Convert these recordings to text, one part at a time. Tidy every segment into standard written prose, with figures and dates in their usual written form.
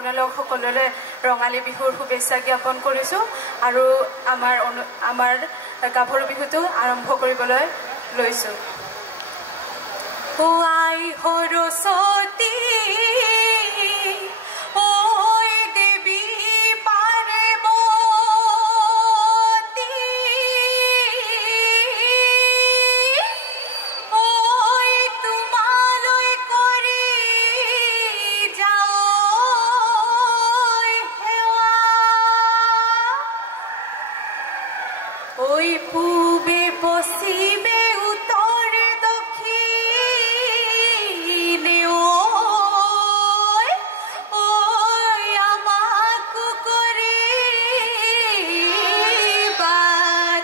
আপোনালোক সকলোৰে ৰঙালী বিহুৰ শুভেচ্ছা জ্ঞাপন কৰিছোঁ আৰু আমাৰ গাভৰু বিহুটো আৰম্ভ কৰিবলৈ লৈছোঁ। আই সৰস্বতী পূবে পশ্চিমে উত্তৰে দক্ষিণে ওই আমাকো কৰিবা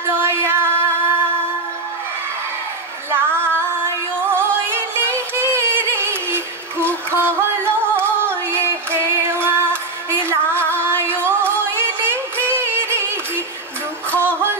দয়া লাই ওই লিহিৰি কুখলয়ে হেৱা লাই ওই লিহিৰি দুখল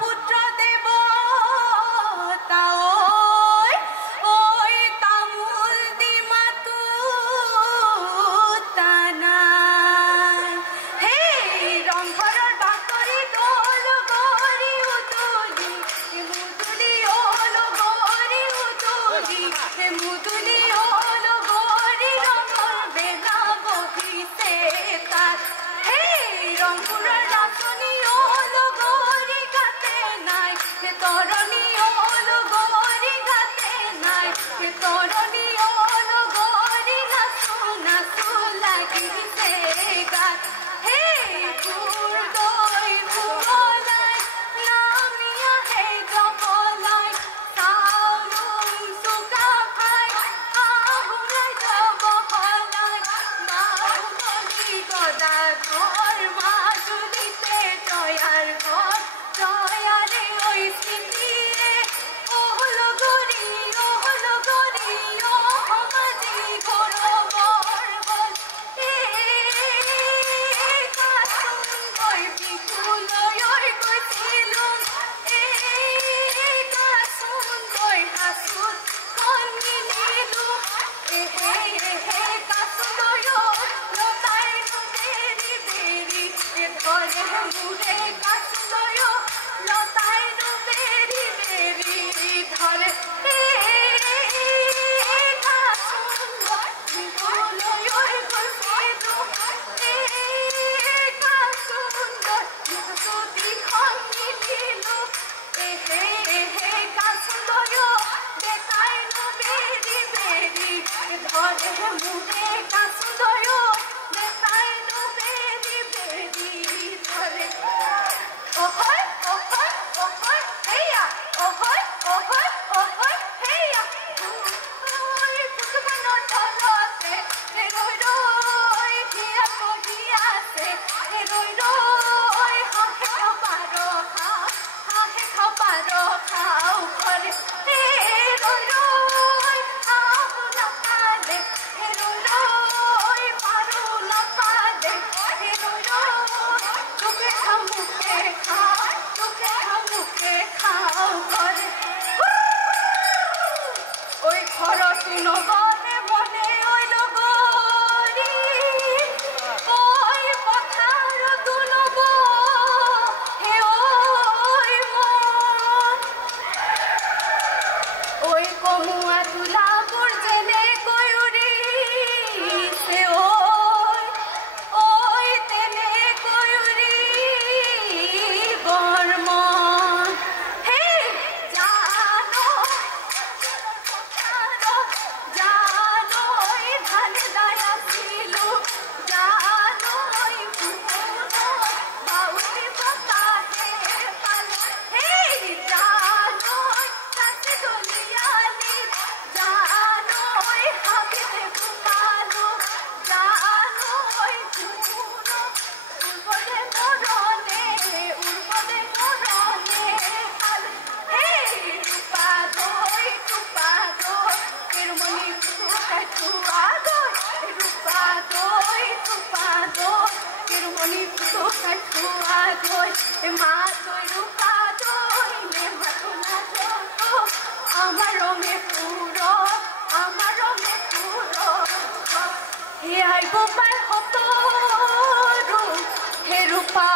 পুত্ৰ দেৱতা আমার রঙে পুরো আমার রঙে পুরো হে আইব পাই হতরু হে রূপা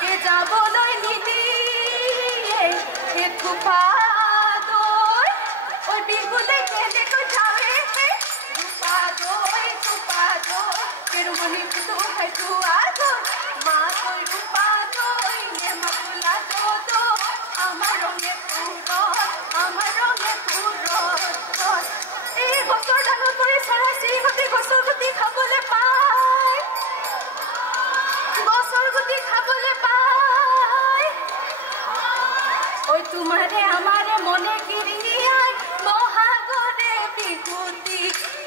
হে যাবলৈ নিদিয়ে হে থোপা ওই বিহুলে কেনেকৈ যাবে রূপা দই কেরুমনি পুতু খাইতু আগর মা কই রূপা দই নে মাকুলা দো আমার রঙে পুরো এই গছৰ ডাঙৰ পৰি চৰাই চিৰিকটি গছৰ গুটি খাবলৈ পায় ওই তোমারে আমারে মনে গিরিয়ায় মহাগরে বিহুতি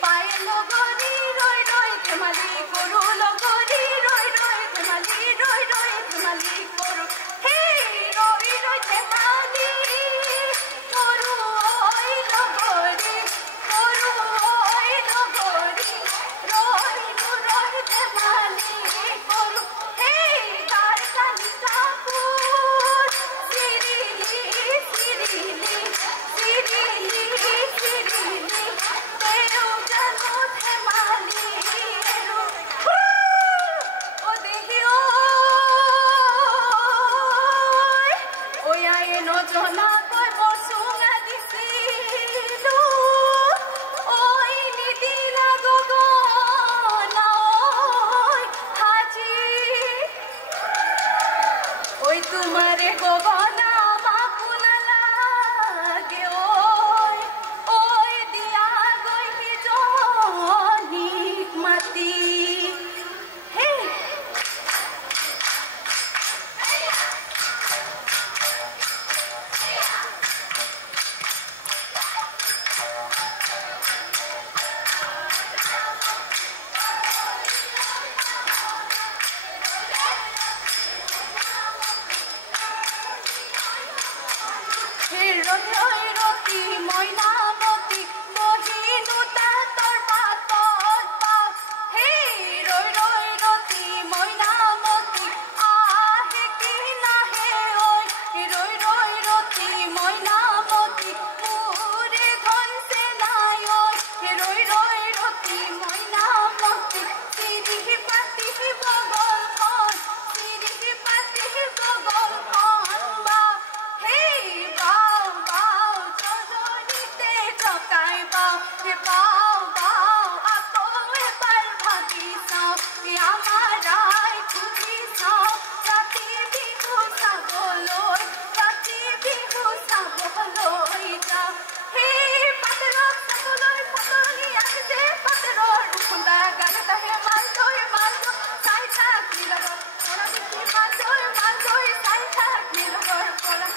পায়ে লগরি রই রই ধেমালি করু লগরি রই রই ধেমালি করু হে রই রই ধেমালি করু ওই লগরি রই ধেমালি করু হে তার কানি কাপুর সিরিলি তেও জানো ধেমালি ও দেহিও ওই আয়ে নজনা কই বসুঙা দিছিলু ওই নিদিলা গগনা ওই হাজি ওই তোমারে গগনা মাকুনা লাগে ওই দিয়া গই জনিক মাতি হে রতি ময়নামতি মহিনু তাতর পাতল পাও হে রই রতি ময়নামতি আহে কি নাহে ওই রই রতি ময়নামতি পুরে ধনসে নাই ওই রই রতি ময়নামতি সিরিহি পাতি বগল খন বা হে বাও চজনিতে চকাই বাও আকৌ এবাৰ ভাবি চাও আমাৰ ৰাই খুজি চাও ৰাতি বিহু চাবলৈ যাওঁ সেই পাতেৰক চাবলৈ পাতলি আহিছে পাতেৰৰ খুন্দা গানত আহে মালদৈ চাই থাক নিৰৱৰ পৰা দেখি মালদৈ চাই থাক নিৰৱৰ পৰা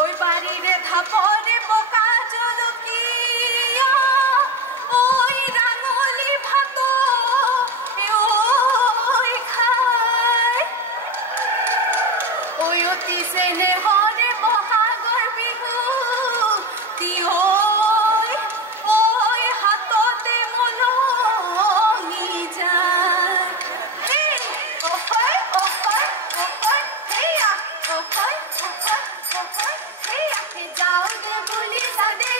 ওই বাড়িরে ধাপরে বোকা জলকিয়া ওই রাঙলি ভাত ওই খায় ওই অতি সেনে হরে বহাগর বিহু ওই হাততে মলঙি যায় যাও দে বলি সাদে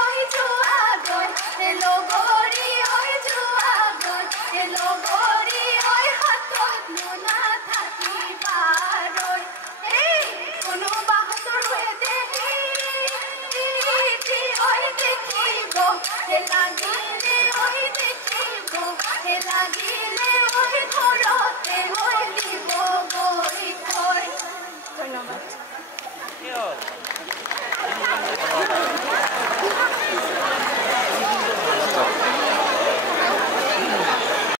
ওই জুয়াগন হেলো গরি ওই জুয়াগন হেলো গরি ওই হাতত নোনা থাকি পারই কোনো বাহাদুর হয়ে দেখি ওই দেখিব হে লাগিলে ওই দেখিব হে লাগি